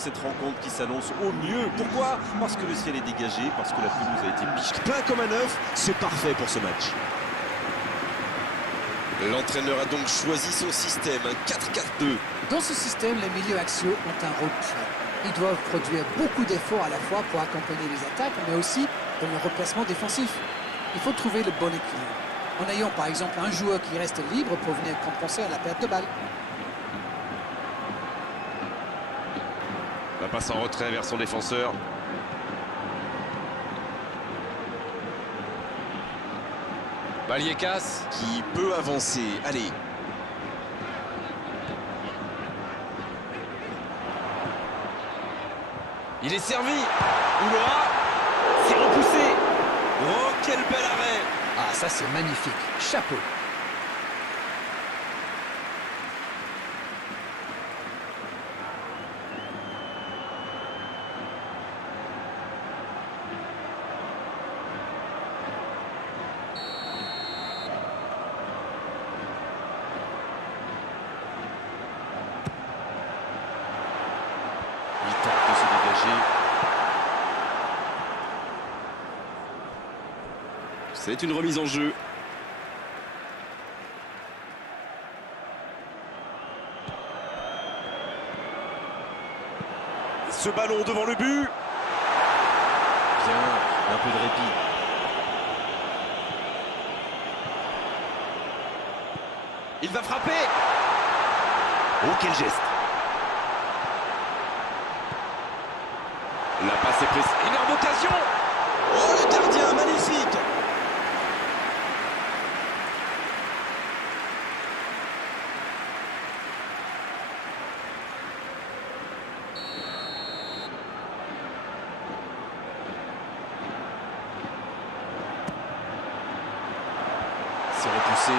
cette rencontre qui s'annonce au mieux. Pourquoi? Parce que le ciel est dégagé, parce que la pelouse a été piquée plein comme un œuf. C'est parfait pour ce match. L'entraîneur a donc choisi son système, un 4-4-2. Dans ce système, les milieux axiaux ont un rôle clé. Ils doivent produire beaucoup d'efforts à la fois pour accompagner les attaques, mais aussi dans le replacement défensif. Il faut trouver le bon équilibre, en ayant par exemple un joueur qui reste libre pour venir compenser à la perte de balle. La passe en retrait vers son défenseur. Vallecas Qui peut avancer. Allez. Il est servi. Ouloa, c'est repoussé. Oh, quel bel arrêt! Ah, ça c'est magnifique. Chapeau. Il tente de se dégager. C'est une remise en jeu. Ce ballon devant le but. Bien, un peu de répit. Il va frapper. Oh, quel geste. La passe est prise. Énorme occasion. Oh, le gardien, magnifique. C'est repoussé.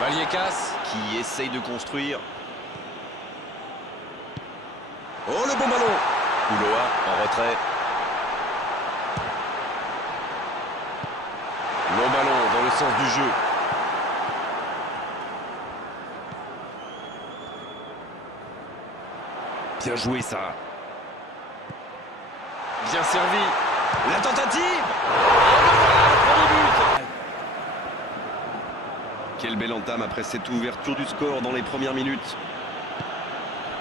Vallecas. Qui essaye de construire. Oh, le bon ballon. Ouloa en retrait. Long ballon dans le sens du jeu. Bien joué ça. Bien servi. La tentative. Quelle belle entame après cette ouverture du score dans les premières minutes.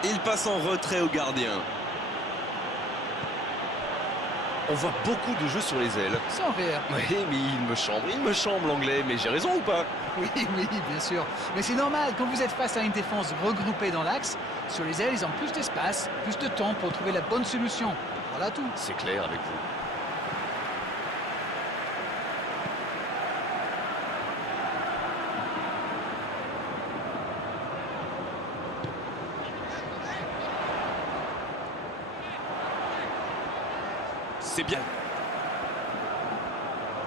Il passe en retrait au gardien. On voit beaucoup de jeux sur les ailes. Sans rire. Oui, mais il me chambre l'anglais, mais j'ai raison ou pas? Oui, oui, bien sûr. Mais c'est normal, quand vous êtes face à une défense regroupée dans l'axe, sur les ailes, ils ont plus d'espace, plus de temps pour trouver la bonne solution. Voilà tout. C'est clair avec vous. C'est bien.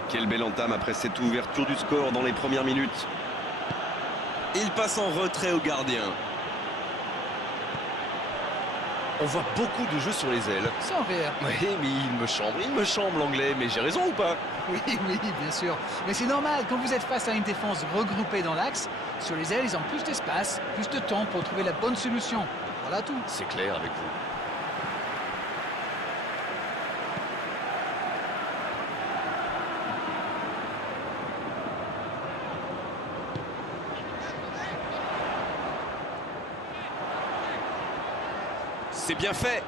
Quelle belle entame après cette ouverture du score dans les premières minutes. Il passe en retrait au gardien. On voit beaucoup de jeux sur les ailes. Sans rire. Oui, mais il me chambre l'anglais, mais j'ai raison ou pas? Oui, oui, bien sûr. Mais c'est normal, quand vous êtes face à une défense regroupée dans l'axe, sur les ailes, ils ont plus d'espace, plus de temps pour trouver la bonne solution. Voilà tout. C'est clair avec vous. C'est bien fait.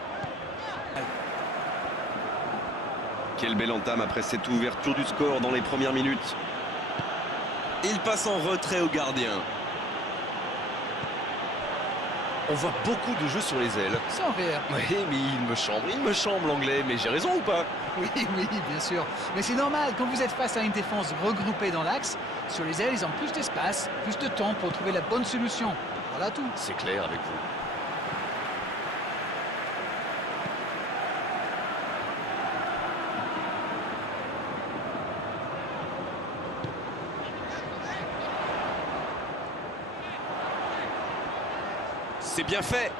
Quelle belle entame après cette ouverture du score dans les premières minutes. Il passe en retrait au gardien. On voit beaucoup de jeux sur les ailes. Sans rire. Oui, mais il me chambre l'anglais, mais j'ai raison ou pas? Oui, oui, bien sûr. Mais c'est normal, quand vous êtes face à une défense regroupée dans l'axe, sur les ailes, ils ont plus d'espace, plus de temps pour trouver la bonne solution. Voilà tout. C'est clair avec vous. C'est bien fait.